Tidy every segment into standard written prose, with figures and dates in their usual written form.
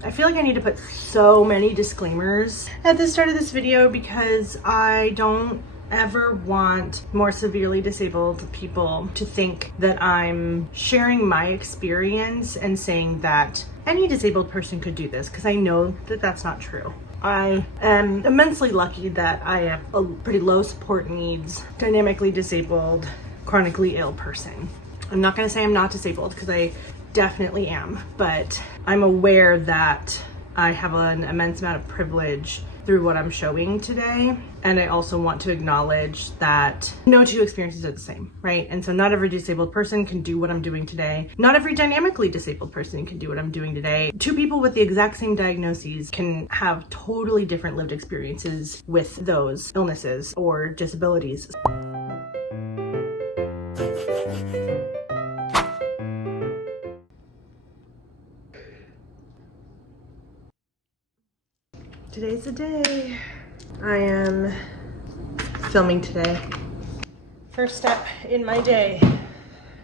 I feel like I need to put so many disclaimers at the start of this video because I don't ever want more severely disabled people to think that I'm sharing my experience and saying that any disabled person could do this, because I know that that's not true. I am immensely lucky that I have a pretty low support needs, dynamically disabled, chronically ill person. I'm not going to say I'm not disabled, because I definitely am, but I'm aware that I have an immense amount of privilege through what I'm showing today. And I also want to acknowledge that no two experiences are the same, right? And so not every disabled person can do what I'm doing today. Not every dynamically disabled person can do what I'm doing today. Two people with the exact same diagnoses can have totally different lived experiences with those illnesses or disabilities. Today's the day. I am filming today. First step in my day,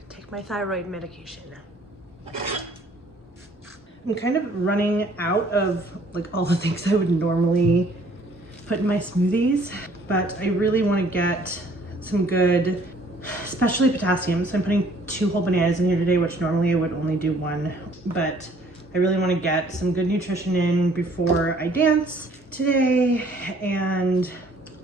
take my thyroid medication. I'm kind of running out of like all the things I would normally put in my smoothies, but I really want to get some good, especially potassium. So I'm putting 2 whole bananas in here today, which normally I would only do 1, but I really want to get some good nutrition in before I dance today, and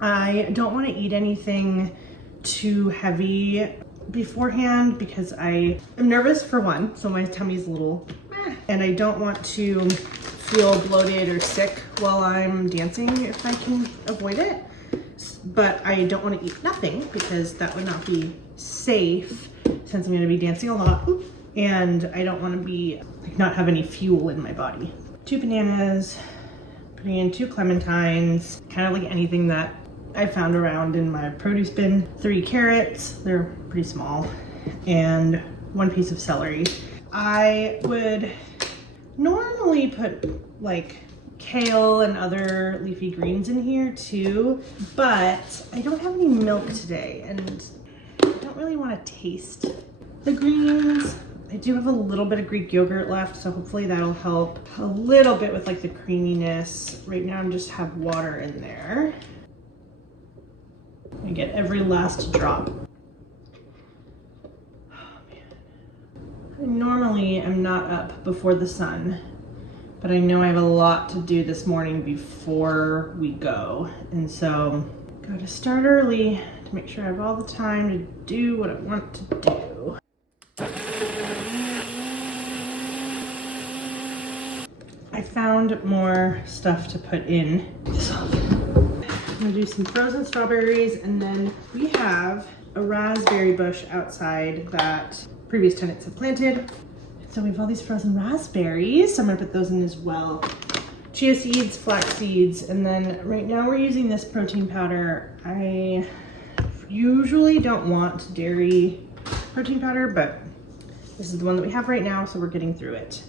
I don't want to eat anything too heavy beforehand because I am nervous for one, so my tummy's a little and I don't want to feel bloated or sick while I'm dancing if I can avoid it. But I don't want to eat nothing because that would not be safe since I'm going to be dancing a lot. And I don't want to be like not have any fuel in my body. 2 bananas, putting in 2 clementines, kind of like anything that I found around in my produce bin. 3 carrots, they're pretty small, and 1 piece of celery. I would normally put like kale and other leafy greens in here too, but I don't have any milk today and I don't really want to taste the greens. I do have a little bit of Greek yogurt left, so hopefully that'll help a little bit with like the creaminess. Right now I just have water in there. I get every last drop. Oh man. I normally am not up before the sun, but I know I have a lot to do this morning before we go. And so gotta start early to make sure I have all the time to do what I want to do. I found more stuff to put in. I'm gonna do some frozen strawberries, and then we have a raspberry bush outside that previous tenants have planted. So we have all these frozen raspberries, so I'm gonna put those in as well. Chia seeds, flax seeds, and then right now we're using this protein powder. I usually don't want dairy protein powder, but this is the one that we have right now, so we're getting through it.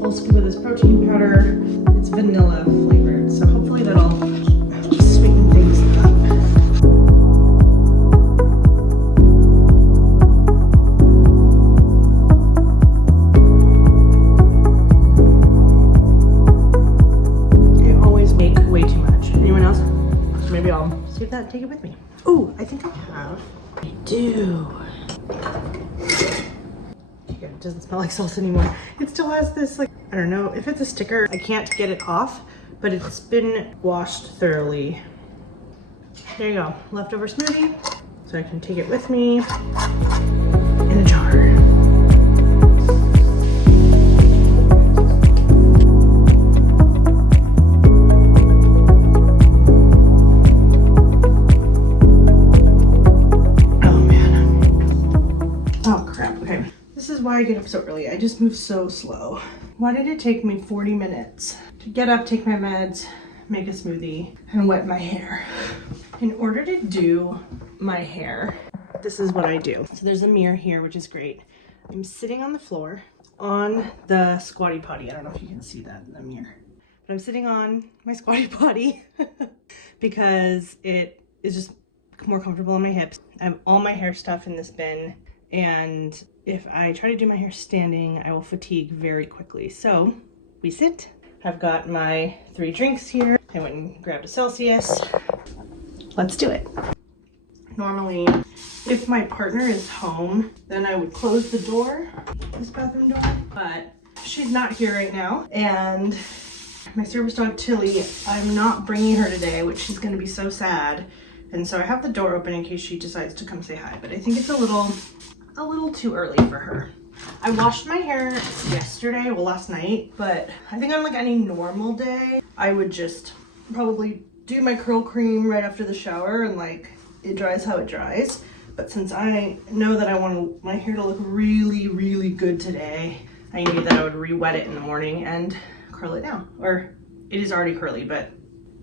Full scoop of this protein powder. It's vanilla flavored, so hopefully that'll sweeten things up. Save that and take it with me. Oh, I think I have. I do. Okay, it doesn't smell like salsa anymore. It still has this, like, I don't know if it's a sticker. I can't get it off, but it's been washed thoroughly. There you go. Leftover smoothie. So I can take it with me in a jar. Why I get up so early. I just move so slow. Why did it take me 40 minutes to get up, take my meds, make a smoothie, and wet my hair? In order to do my hair, this is what I do. So there's a mirror here, which is great. I'm sitting on the floor on the squatty potty. I don't know if you can see that in the mirror, but I'm sitting on my squatty potty because it is just more comfortable on my hips. I have all my hair stuff in this bin, and if I try to do my hair standing, I will fatigue very quickly. So we sit. I've got my 3 drinks here. I went and grabbed a Celsius. Let's do it. Normally, if my partner is home, then I would close the door, this bathroom door, but she's not here right now. And my service dog Tilly, I'm not bringing her today, which she's gonna be so sad. And so I have the door open in case she decides to come say hi, but I think it's a little too early for her. I washed my hair yesterday, well last night, but I think on like any normal day, I would just probably do my curl cream right after the shower and like it dries how it dries. But since I know that I want my hair to look really, really good today, I knew that I would re-wet it in the morning and curl it now. Or it is already curly, but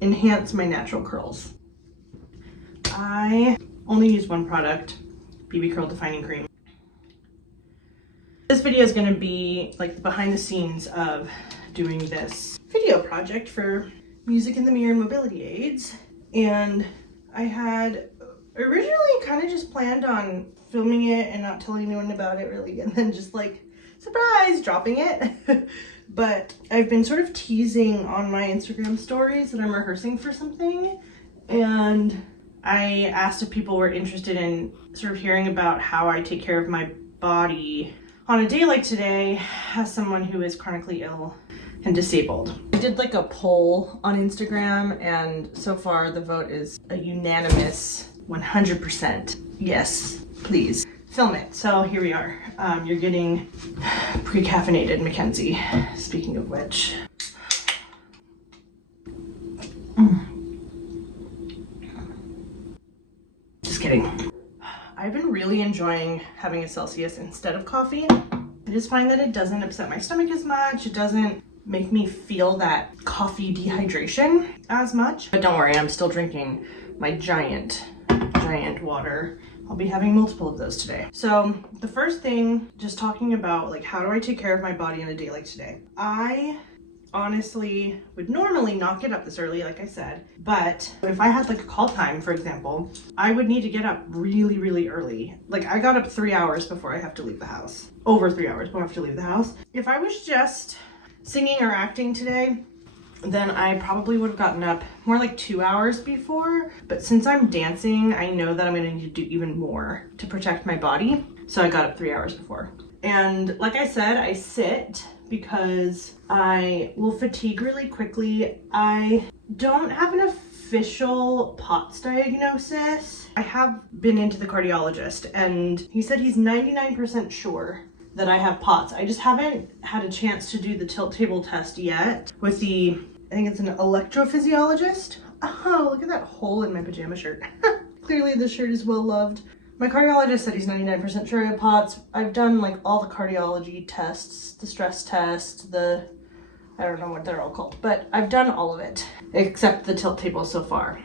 enhance my natural curls. I only use one product, BB Curl Defining Cream. This video is going to be like the behind the scenes of doing this video project for Music in the Mirror mobility aids. And I had originally kind of just planned on filming it and not telling anyone about it really, and then just like, surprise, dropping it. But I've been sort of teasing on my Instagram stories that I'm rehearsing for something, and I asked if people were interested in sort of hearing about how I take care of my body on a day like today as someone who is chronically ill and disabled. I did like a poll on Instagram, and so far the vote is a unanimous 100% yes, please film it. So here we are. You're getting pre-caffeinated Mackenzie, speaking of which. Just kidding. I've been really enjoying having a Celsius instead of coffee. I just find that it doesn't upset my stomach as much. It doesn't make me feel that coffee dehydration as much. But don't worry, I'm still drinking my giant water. I'll be having multiple of those today. So the first thing, just talking about like, how do I take care of my body on a day like today? I honestly would normally not get up this early, like I said, but if I had like a call time, for example, I would need to get up really, really early. Like I got up 3 hours before I have to leave the house. Over 3 hours before I have to leave the house. If I was just singing or acting today, then I probably would have gotten up more like 2 hours before. But since I'm dancing, I know that I'm gonna need to do even more to protect my body. So I got up 3 hours before. And like I said, I sit because I will fatigue really quickly. I don't have an official POTS diagnosis. I have been into the cardiologist and he said he's 99% sure that I have POTS. I just haven't had a chance to do the tilt table test yet with the, I think it's an electrophysiologist. Oh, look at that hole in my pajama shirt. Clearly this shirt is well loved. My cardiologist said he's 99% sure I have POTS. I've done like all the cardiology tests, the stress test, I don't know what they're all called, but I've done all of it except the tilt table so far.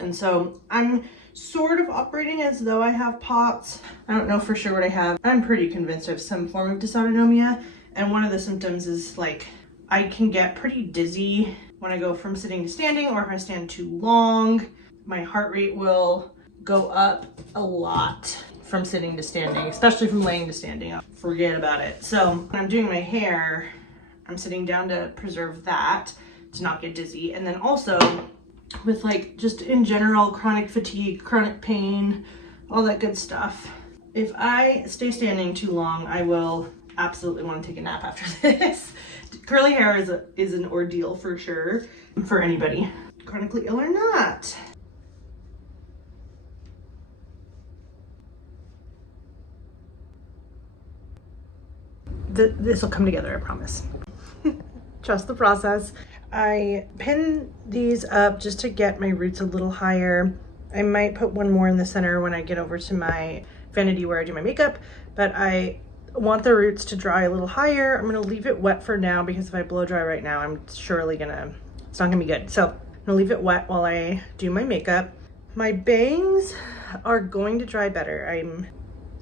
And so I'm sort of operating as though I have POTS. I don't know for sure what I have. I'm pretty convinced I have some form of dysautonomia. And one of the symptoms is like, I can get pretty dizzy when I go from sitting to standing, or if I stand too long, my heart rate will go up a lot from sitting to standing, especially from laying to standing. Forget about it. So when I'm doing my hair, I'm sitting down to preserve that, to not get dizzy. And then also with like just in general chronic fatigue, chronic pain, all that good stuff. If I stay standing too long, I will absolutely want to take a nap after this. Curly hair is an ordeal for sure for anybody, chronically ill or not. This will come together, I promise. Trust the process. I pin these up just to get my roots a little higher. I might put one more in the center when I get over to my vanity where I do my makeup, but I want the roots to dry a little higher. I'm gonna leave it wet for now because if I blow dry right now, it's not gonna be good. So I'm gonna leave it wet while I do my makeup. My bangs are going to dry better. I'm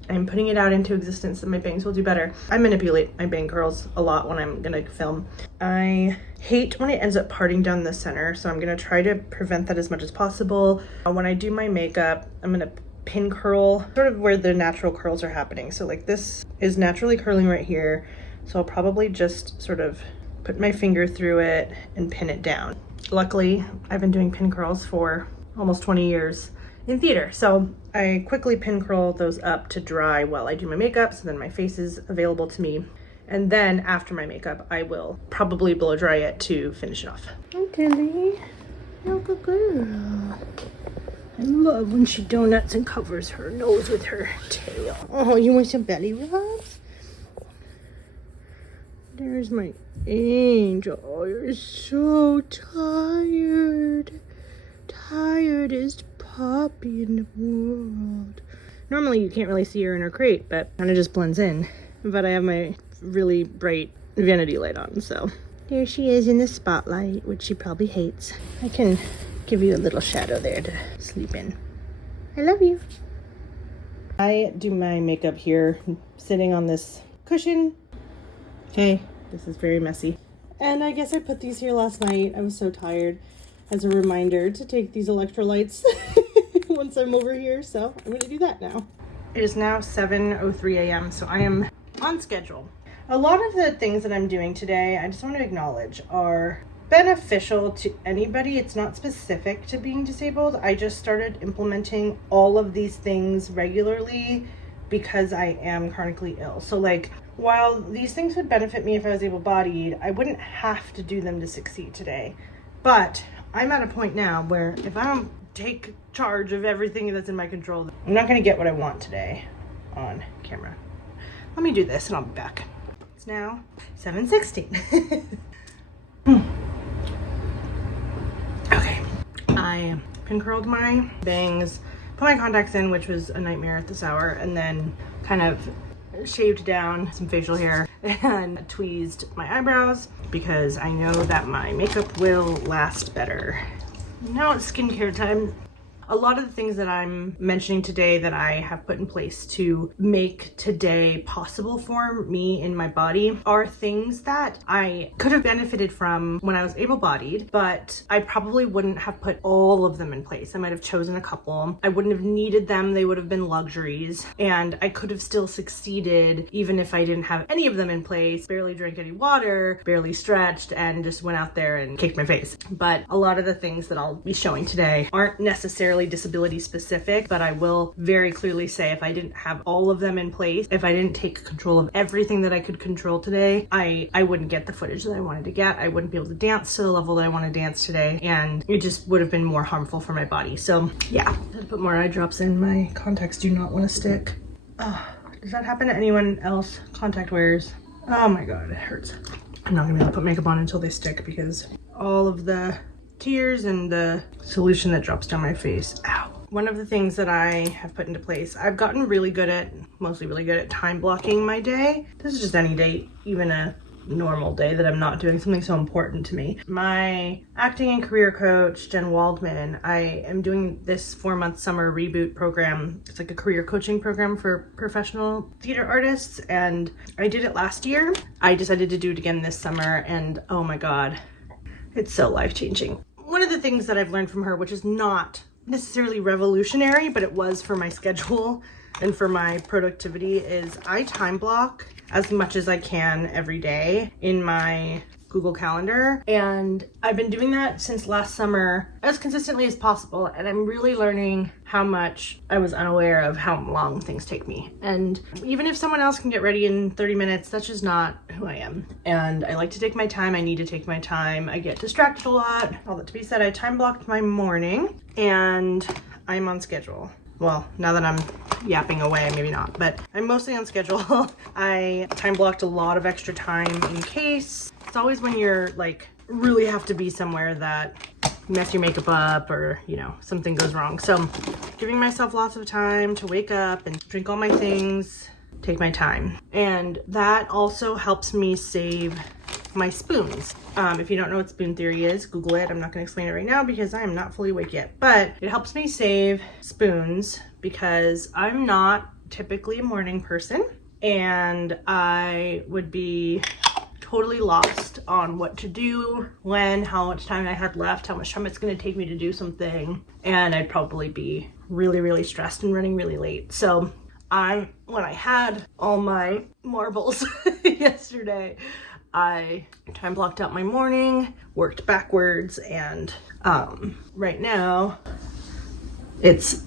I'm putting it out into existence that my bangs will do better. I manipulate my bang curls a lot when I'm gonna film. I hate when it ends up parting down the center, so I'm gonna try to prevent that as much as possible. When I do my makeup, I'm gonna pin curl sort of where the natural curls are happening. So like this is naturally curling right here. So I'll probably just sort of put my finger through it and pin it down. Luckily, I've been doing pin curls for almost 20 years in theater. So I quickly pin curl those up to dry while I do my makeup, so then my face is available to me. And then after my makeup, I will probably blow dry it to finish it off. Hi, Tilly. You're a good girl. I love when she donuts and covers her nose with her tail. Oh, you want some belly rubs? There's my angel. Oh, you're so tired. Tiredest puppy in the world. Normally you can't really see her in her crate, but kind of just blends in. But I have my really bright vanity light on, so there she is in the spotlight, which she probably hates. I can give you a little shadow there to sleep in. I love you. I do my makeup here, sitting on this cushion. Okay, this is very messy. And I guess I put these here last night. I was so tired, as a reminder to take these electrolytes once I'm over here. So I'm gonna do that now. It is now 7:03 a.m. so I am on schedule. A lot of the things that I'm doing today, I just want to acknowledge, are beneficial to anybody. It's not specific to being disabled. I just started implementing all of these things regularly because I am chronically ill. So like, while these things would benefit me if I was able-bodied, I wouldn't have to do them to succeed today. But I'm at a point now where if I don't take charge of everything that's in my control, I'm not gonna get what I want today on camera. Let me do this and I'll be back. It's now 7:16. Okay, I pin curled my bangs, put my contacts in, which was a nightmare at this hour, and then kind of shaved down some facial hair and tweezed my eyebrows because I know that my makeup will last better. Now it's skincare time. A lot of the things that I'm mentioning today that I have put in place to make today possible for me in my body are things that I could have benefited from when I was able-bodied, but I probably wouldn't have put all of them in place. I might have chosen a couple. I wouldn't have needed them. They would have been luxuries, and I could have still succeeded even if I didn't have any of them in place, barely drank any water, barely stretched, and just went out there and kicked my face. But a lot of the things that I'll be showing today aren't necessarily disability specific, but I will very clearly say if I didn't have all of them in place, if I didn't take control of everything that I could control today, I wouldn't get the footage that I wanted to get. I wouldn't be able to dance to the level that I want to dance today, and it just would have been more harmful for my body. So yeah, I had to put more eye drops in. My contacts do not want to stick. Oh, does that happen to anyone else? Contact wearers. Oh my god, it hurts. I'm not gonna be able to put makeup on until they stick because all of the tears and the solution that drops down my face. Ow. One of the things that I have put into place, I've gotten really good at, mostly really good at time blocking my day. This is just any day, even a normal day that I'm not doing something so important to me. My acting and career coach, Jen Waldman, I am doing this 4-month summer reboot program. It's like a career coaching program for professional theater artists, and I did it last year. I decided to do it again this summer, and oh my god, it's so life-changing. One of the things that I've learned from her, which is not necessarily revolutionary, but it was for my schedule and for my productivity, is I time block as much as I can every day in my Google Calendar. And I've been doing that since last summer as consistently as possible. And I'm really learning how much I was unaware of how long things take me. And even if someone else can get ready in 30 minutes, that's just not who I am. And I like to take my time. I need to take my time. I get distracted a lot. All that to be said, I time blocked my morning and I'm on schedule. Well, now that I'm yapping away, maybe not, but I'm mostly on schedule. I time blocked a lot of extra time in case. It's always when you're like really have to be somewhere that you mess your makeup up or, you know, something goes wrong. So I'm giving myself lots of time to wake up and drink all my things, take my time. And that also helps me save my spoons. If you don't know what spoon theory is, Google it. I'm not going to explain it right now because I am not fully awake yet, but it helps me save spoons because I'm not typically a morning person, and I would be totally lost on what to do, when, how much time I had left, how much time it's going to take me to do something, and I'd probably be really, really stressed and running really late. So when I had all my marbles yesterday, I time blocked out my morning, worked backwards, and right now it's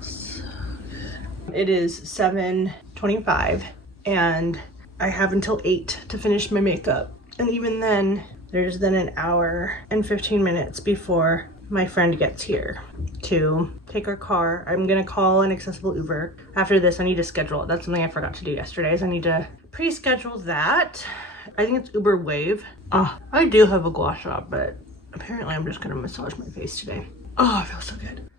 so good. It is 7:25 and I have until 8 to finish my makeup. And even then, there's then an hour and 15 minutes before my friend gets here to take our car. I'm gonna call an accessible Uber. After this, I need to schedule it. That's something I forgot to do yesterday, is I need to pre-schedule that. I think it's Uber Wave. I do have a gua sha, but apparently I'm just gonna massage my face today. Oh, it feels so good.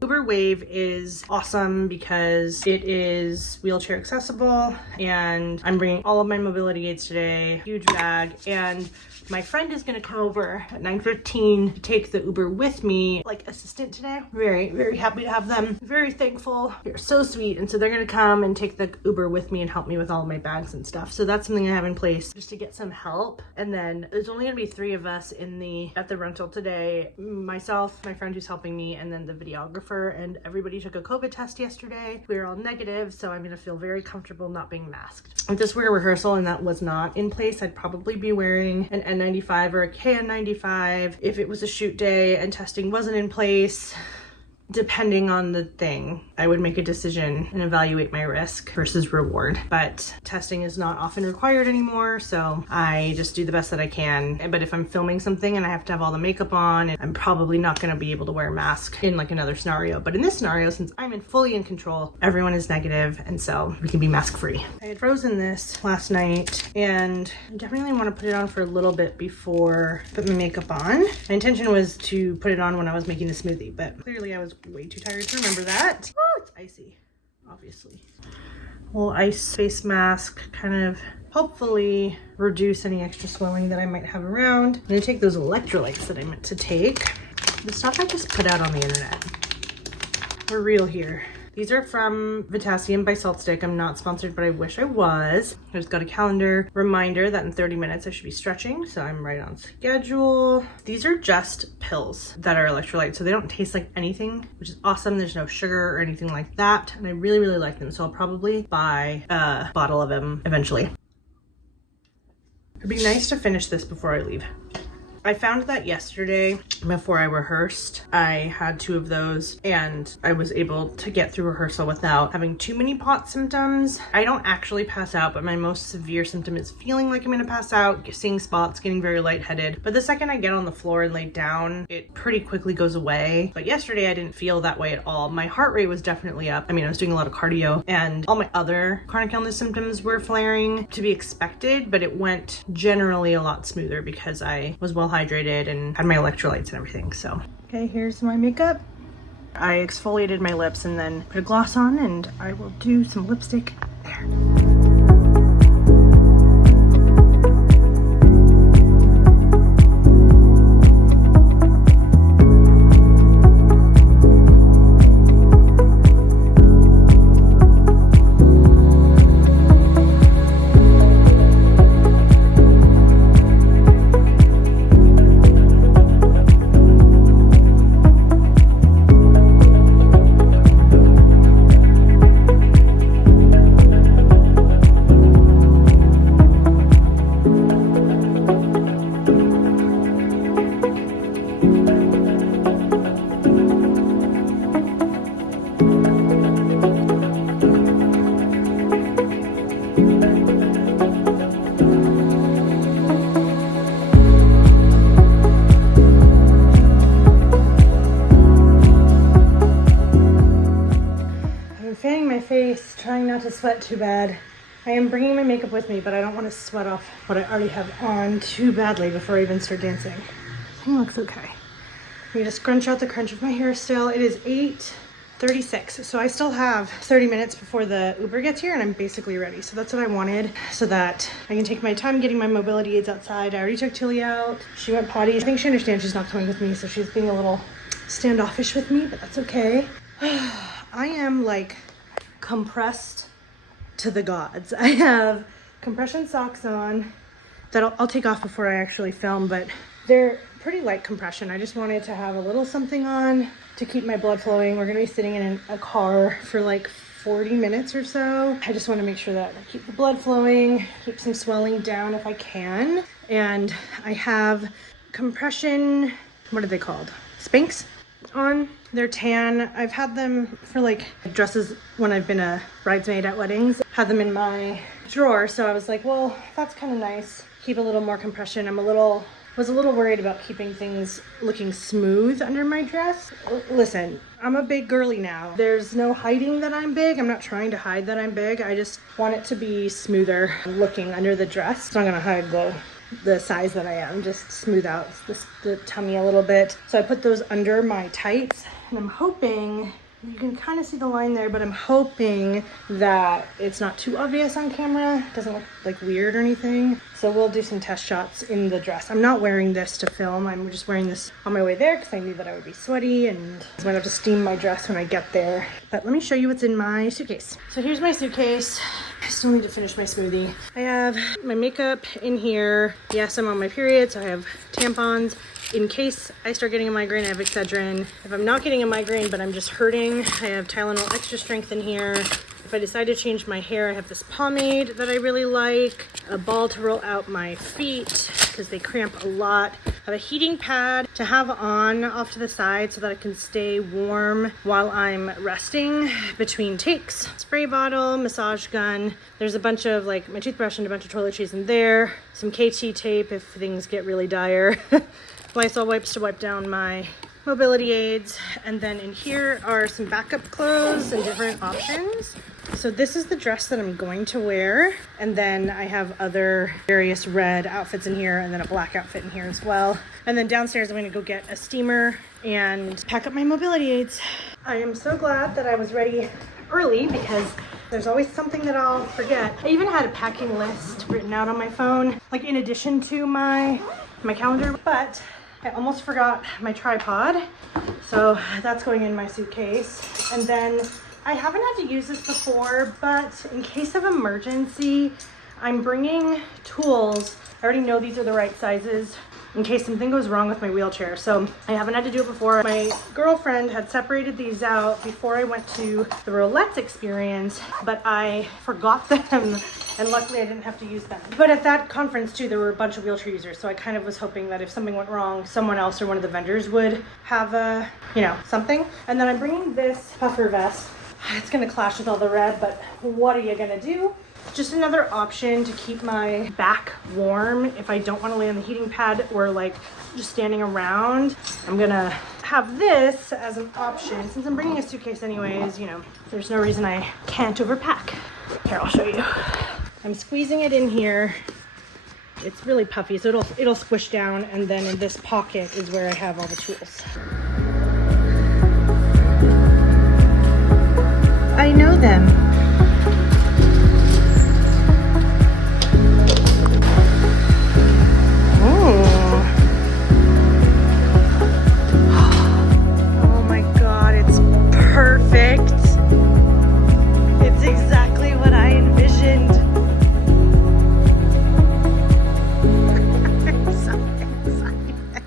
Uber Wave is awesome because it is wheelchair accessible, and I'm bringing all of my mobility aids today, huge bag, and my friend is gonna come over at 9:15 to take the Uber with me, like assistant today. Very, very happy to have them. Very thankful. They're so sweet. And so they're gonna come and take the Uber with me and help me with all of my bags and stuff. So that's something I have in place just to get some help. And then there's only gonna be 3 of us at the rental today. Myself, my friend who's helping me, and then the videographer, and everybody took a COVID test yesterday. We were all negative, so I'm gonna feel very comfortable not being masked. If this were a rehearsal and that was not in place, I'd probably be wearing an N95 or a KN95. If it was a shoot day and testing wasn't in place, depending on the thing, I would make a decision and evaluate my risk versus reward. But testing is not often required anymore, so I just do the best that I can. But if I'm filming something and I have to have all the makeup on, I'm probably not gonna be able to wear a mask in like another scenario. But in this scenario, since I'm fully in control, everyone is negative, and so we can be mask free. I had frozen this last night, and I definitely want to put it on for a little bit before I put my makeup on. My intention was to put it on when I was making the smoothie, but clearly I was way too tired to remember that. Oh, it's icy, obviously. Little ice face mask, kind of hopefully reduce any extra swelling that I might have around. I'm gonna take those electrolytes that I meant to take. The stuff I just put out on the internet. We're real here. These are from Potassium by Salt Stick. I'm not sponsored, but I wish I was. I just got a calendar reminder that in 30 minutes I should be stretching, so I'm right on schedule. These are just pills that are electrolytes, so they don't taste like anything, which is awesome. There's no sugar or anything like that, and I really, really like them, so I'll probably buy a bottle of them eventually. It'd be nice to finish this before I leave. I found that yesterday before I rehearsed. I had 2 of those, and I was able to get through rehearsal without having too many pot symptoms. I don't actually pass out, but my most severe symptom is feeling like I'm gonna pass out, seeing spots, getting very lightheaded. But the second I get on the floor and lay down, it pretty quickly goes away. But yesterday I didn't feel that way at all. My heart rate was definitely up. I mean, I was doing a lot of cardio, and all my other chronic illness symptoms were flaring, to be expected, but it went generally a lot smoother because I was well hydrated and had my electrolytes and everything. So okay, here's my makeup. I exfoliated my lips and then put a gloss on, and I will do some lipstick there. Trying not to sweat too bad. I am bringing my makeup with me, but I don't want to sweat off what I already have on too badly before I even start dancing. I think it looks okay. I'm gonna scrunch out the crunch of my hair still. It is 8:36, so I still have 30 minutes before the Uber gets here, and I'm basically ready. So that's what I wanted, so that I can take my time getting my mobility aids outside. I already took Tilly out. She went potty. I think she understands she's not coming with me, so she's being a little standoffish with me, but that's okay. I am like compressed to the gods. I have compression socks on that I'll take off before I actually film, but they're pretty light compression. I just wanted to have a little something on to keep my blood flowing. We're gonna be sitting in a car for like 40 minutes or so. I just want to make sure that I keep the blood flowing, keep some swelling down if I can. And I have compression, what are they called? Spanx on. They're tan. I've had them for like dresses when I've been a bridesmaid at weddings. Had them in my drawer, so I was like, well, that's kind of nice. Keep a little more compression. Was a little worried about keeping things looking smooth under my dress. Listen, I'm a big girly now. There's no hiding that I'm big. I'm not trying to hide that I'm big. I just want it to be smoother looking under the dress. It's not gonna hide the size that I am, just smooth out the tummy a little bit. So I put those under my tights, and I'm hoping, you can kind of see the line there, but I'm hoping that it's not too obvious on camera. It doesn't look like weird or anything. So we'll do some test shots in the dress. I'm not wearing this to film. I'm just wearing this on my way there because I knew that I would be sweaty and I might have to steam my dress when I get there. But let me show you what's in my suitcase. So here's my suitcase. I still need to finish my smoothie. I have my makeup in here. Yes, I'm on my period, so I have tampons. In case I start getting a migraine, I have Excedrin. If I'm not getting a migraine, but I'm just hurting, I have Tylenol Extra Strength in here. If I decide to change my hair, I have this pomade that I really like, a ball to roll out my feet because they cramp a lot. I have a heating pad to have on off to the side so that I can stay warm while I'm resting between takes. Spray bottle, massage gun. There's a bunch of like my toothbrush and a bunch of toiletries in there. Some KT tape if things get really dire. Lysol wipes to wipe down my mobility aids. And then in here are some backup clothes and different options. So this is the dress that I'm going to wear. And then I have other various red outfits in here and then a black outfit in here as well. And then downstairs I'm gonna go get a steamer and pack up my mobility aids. I am so glad that I was ready early because there's always something that I'll forget. I even had a packing list written out on my phone, like in addition to my calendar, but I almost forgot my tripod. So that's going in my suitcase. And then I haven't had to use this before, but in case of emergency, I'm bringing tools. I already know these are the right sizes in case something goes wrong with my wheelchair. So I haven't had to do it before. My girlfriend had separated these out before I went to the Rolettes experience, but I forgot them and luckily I didn't have to use them. But at that conference too, there were a bunch of wheelchair users. So I kind of was hoping that if something went wrong, someone else or one of the vendors would have a, something. And then I'm bringing this puffer vest. It's gonna clash with all the red, but what are you gonna do? Just another option to keep my back warm if I don't want to lay on the heating pad or like just standing around. I'm gonna have this as an option. Since I'm bringing a suitcase anyways, there's no reason I can't overpack. Here, I'll show you. I'm squeezing it in here. It's really puffy, so it'll squish down, and then in this pocket is where I have all the tools. I know them. Oh my God, it's perfect. It's exactly what I envisioned. I'm so excited.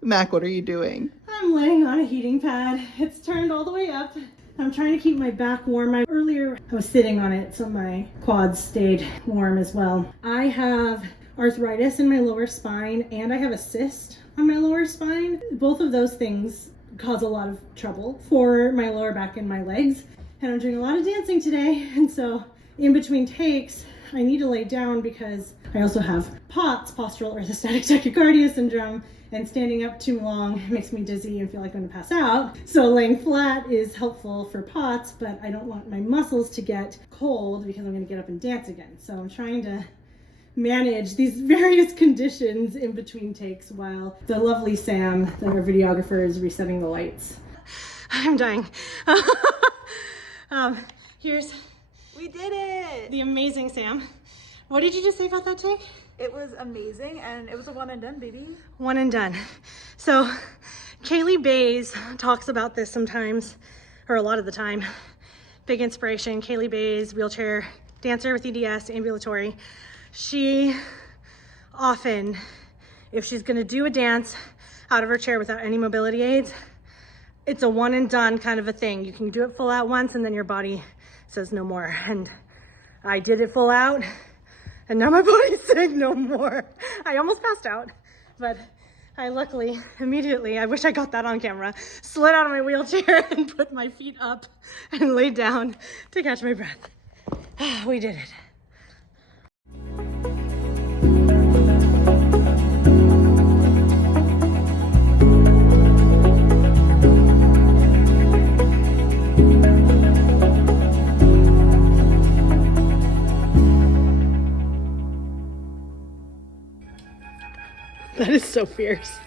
Mac, what are you doing? I'm laying on a heating pad. It's turned all the way up. I'm trying to keep my back warm. Earlier I was sitting on it so my quads stayed warm as well. I have arthritis in my lower spine and I have a cyst on my lower spine. Both of those things cause a lot of trouble for my lower back and my legs. And I'm doing a lot of dancing today. And so in between takes, I need to lay down because I also have POTS, postural orthostatic tachycardia syndrome, and standing up too long makes me dizzy and feel like I'm gonna pass out. So laying flat is helpful for POTS, but I don't want my muscles to get cold because I'm gonna get up and dance again. So I'm trying to manage these various conditions in between takes while the lovely Sam, our videographer, is resetting the lights. I'm dying. We did it! The amazing Sam. What did you just say about that take? It was amazing, and it was a one and done, baby. One and done. So Kaylee Bays talks about this sometimes, or a lot of the time, big inspiration, Kaylee Bays, wheelchair dancer with EDS, ambulatory. She often, if she's gonna do a dance out of her chair without any mobility aids, it's a one and done kind of a thing. You can do it full out once and then your body says no more. And I did it full out and now my body's saying no more. I almost passed out, but I luckily immediately, I wish I got that on camera, slid out of my wheelchair and put my feet up and laid down to catch my breath. We did it. That is so fierce.